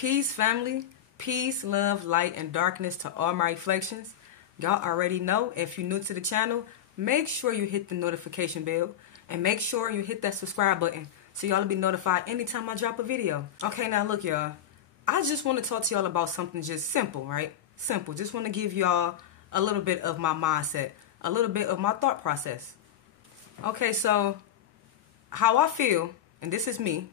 Peace, family. Peace, love, light, and darkness to all my reflections. Y'all already know, if you're new to the channel, make sure you hit the notification bell and make sure you hit that subscribe button so y'all will be notified anytime I drop a video. Okay, now look, y'all. I just want to talk to y'all about something just simple, right? Simple. Just want to give y'all a little bit of my mindset, a little bit of my thought process. Okay, so how I feel, and this is me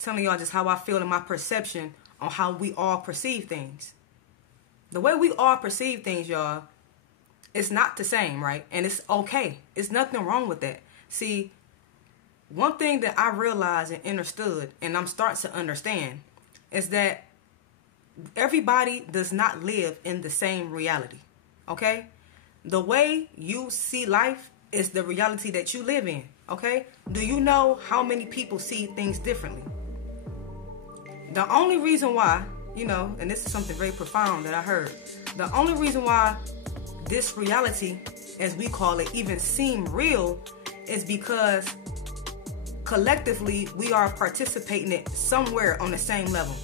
telling y'all just how I feel and my perception on how we all perceive things. The way we all perceive things, y'all, it's not the same, right? And it's okay. It's nothing wrong with that. See, one thing that I realized and understood, and I'm starting to understand, is that everybody does not live in the same reality, okay? The way you see life is the reality that you live in, okay? Do you know how many people see things differently? The only reason why, and this is something very profound that I heard, the only reason why this reality, as we call it, even seem real is because collectively we are participating in it somewhere on the same level.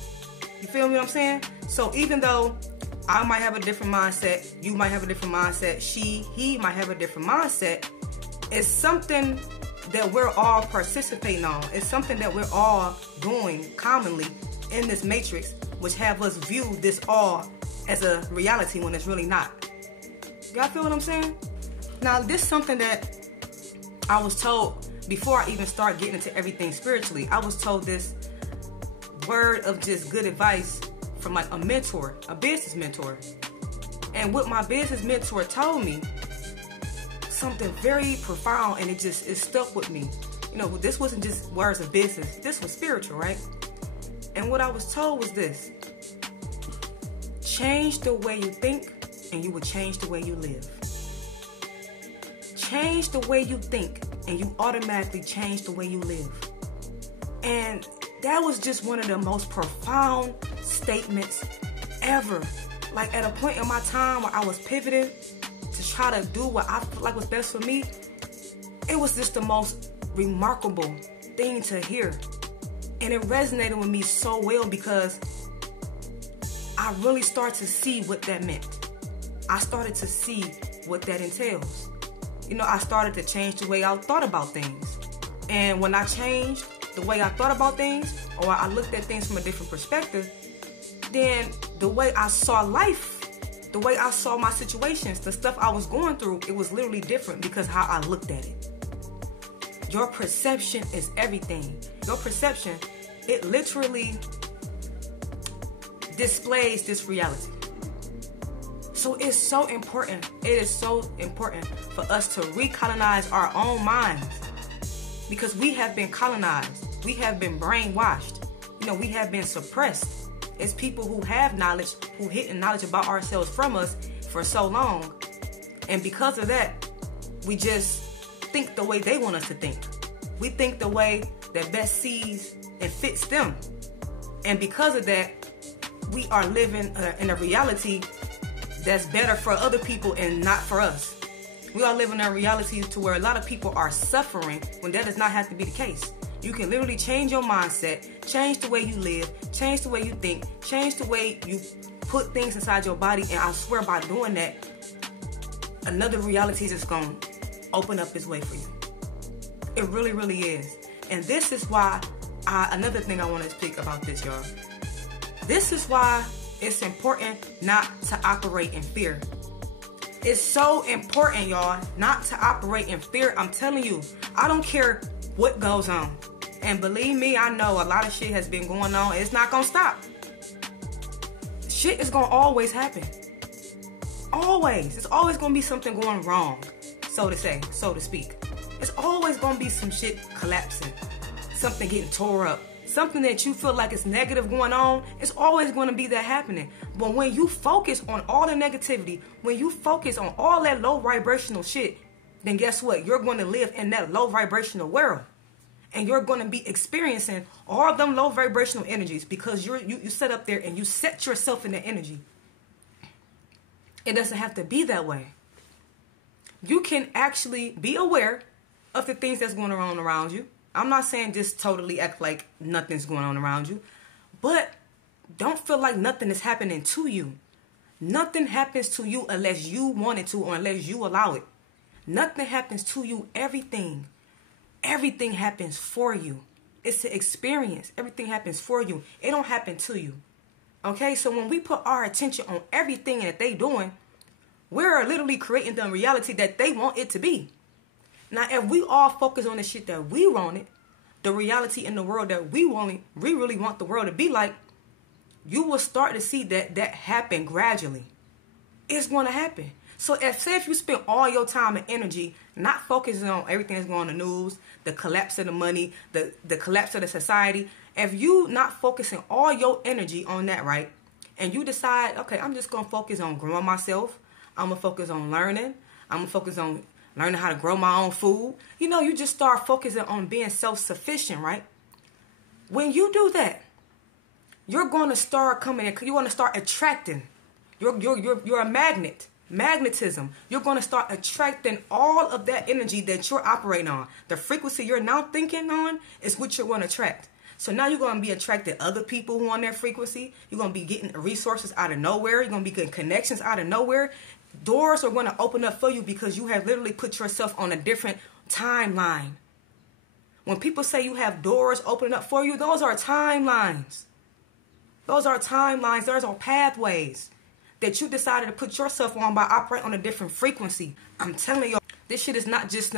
You feel me what I'm saying? So even though I might have a different mindset, you might have a different mindset, he might have a different mindset, it's something that we're all participating on. It's something that we're all doing commonly in this matrix, which have us view this all as a reality when it's really not. Y'all feel what I'm saying? Now, this is something that I was told before I even start getting into everything spiritually. I was told this word of just good advice from like a mentor, a business mentor. And what my business mentor told me, something very profound, and it stuck with me. This wasn't just words of business. This was spiritual, right? And what I was told was this: change the way you think and you will change the way you live. Change the way you think and you automatically change the way you live. And that was just one of the most profound statements ever. Like, at a point in my time where I was pivoting to try to do what I felt like was best for me, it was just the most remarkable thing to hear. And it resonated with me so well because I really started to see what that meant. I started to see what that entails. I started to change the way I thought about things. And when I changed the way I thought about things, or I looked at things from a different perspective, then the way I saw life, the way I saw my situations, the stuff I was going through, it was literally different because how I looked at it. Your perception is everything. Your perception, it literally displays this reality. So it's so important. It is so important for us to recolonize our own minds, because we have been colonized. We have been brainwashed. We have been suppressed. It's people who have knowledge, who hidden knowledge about ourselves from us for so long. And because of that, we just think the way they want us to think. We think the way that best sees and fits them. And because of that, we are living in a reality that's better for other people and not for us. We are living in a reality to where a lot of people are suffering when that does not have to be the case. You can literally change your mindset, change the way you live, change the way you think, change the way you put things inside your body, and I swear by doing that, another reality is just going to open up its way for you. It really, really is. And this is why, another thing I want to speak about this, y'all. This is why it's important not to operate in fear. It's so important, y'all, not to operate in fear. I'm telling you, I don't care what goes on. And believe me, I know a lot of shit has been going on. It's not going to stop. Shit is going to always happen. Always. It's always going to be something going wrong, so to say, so to speak. It's always going to be some shit collapsing. Something getting tore up. Something that you feel like is negative going on, it's always going to be that happening. But when you focus on all the negativity, when you focus on all that low vibrational shit, then guess what? You're going to live in that low vibrational world. And you're going to be experiencing all them low vibrational energies because you set up there and you set yourself in the energy. It doesn't have to be that way. You can actually be aware of the things that's going on around you. I'm not saying just totally act like nothing's going on around you, but Don't feel like nothing is happening to you. Nothing happens to you unless you want it to or unless you allow it. Nothing happens to you. Everything happens for you. It's an experience. Everything happens for you. It don't happen to you. Okay, so when we put our attention on everything that they doing, we're literally creating the reality that they want it to be. Now, if we all focus on the shit that we wanted, the reality in the world that we really want the world to be like, you will start to see that happen gradually. It's going to happen. So if you spend all your time and energy not focusing on everything that's going on in the news, the collapse of the money, the collapse of the society, if you not focusing all your energy on that, right, and you decide, okay, I'm just going to focus on growing myself, I'm going to focus on learning, I'm going to focus on learning how to grow my own food, you just start focusing on being self-sufficient, right? When you do that, you're going to start coming in, you're going to start attracting. You're a magnet. Magnetism. You're going to start attracting all of that energy that you're operating on. The frequency you're now thinking on is what you're going to attract. So now you're going to be attracting other people who are on that frequency. You're going to be getting resources out of nowhere. You're going to be getting connections out of nowhere. Doors are going to open up for you because you have literally put yourself on a different timeline. When people say you have doors opening up for you, those are timelines. Those are timelines. Those are pathways that you decided to put yourself on by operating on a different frequency. I'm telling you, this shit is not just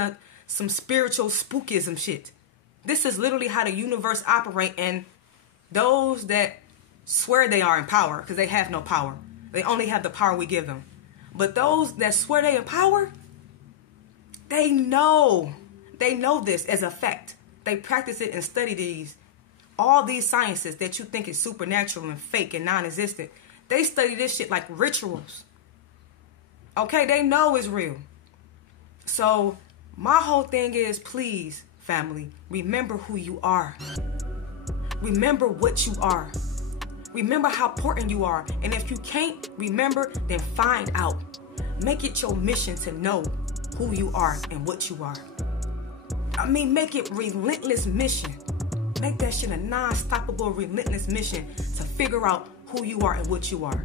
some spiritual spookism shit. This is literally how the universe operates, and those that swear they are in power, because they have no power. They only have the power we give them. But those that swear they in power, they know this as a fact. They practice it and study all these sciences that you think is supernatural and fake and non-existent. They study this shit like rituals. Okay, they know it's real. So my whole thing is, please, family, remember who you are. Remember what you are. Remember how important you are. And if you can't remember, then find out. Make it your mission to know who you are and what you are. I mean, make it relentless mission. Make that shit a non-stoppable, relentless mission to figure out who you are and what you are.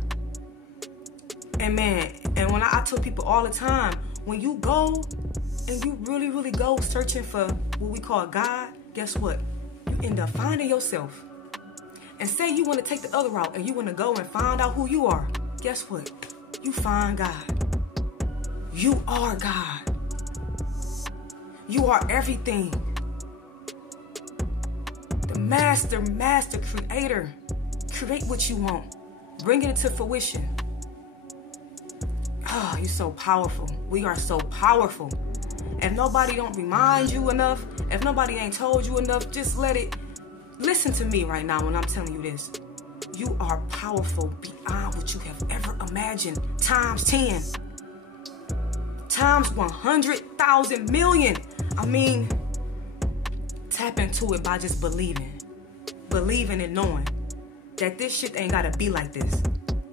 And man, and when I tell people all the time, when you go and you really, really go searching for what we call God, guess what? You end up finding yourself. And say you want to take the other route and you want to go and find out who you are. Guess what? You find God. You are God. You are everything. The master creator. Create what you want. Bring it to fruition. Oh, you're so powerful. We are so powerful. If nobody don't remind you enough, if nobody ain't told you enough, just let it. Listen to me right now when I'm telling you this. You are powerful beyond what you have ever imagined. Times 10. Times 100,000 million. I mean, tap into it by just believing. Believing and knowing that this shit ain't gotta be like this.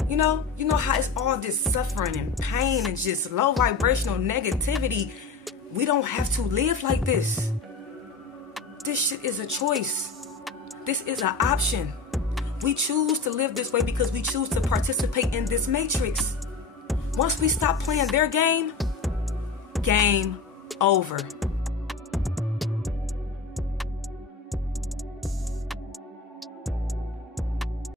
You know how it's all this suffering and pain and just low vibrational negativity. We don't have to live like this. This shit is a choice. This is an option. We choose to live this way because we choose to participate in this matrix. Once we stop playing their game, game over.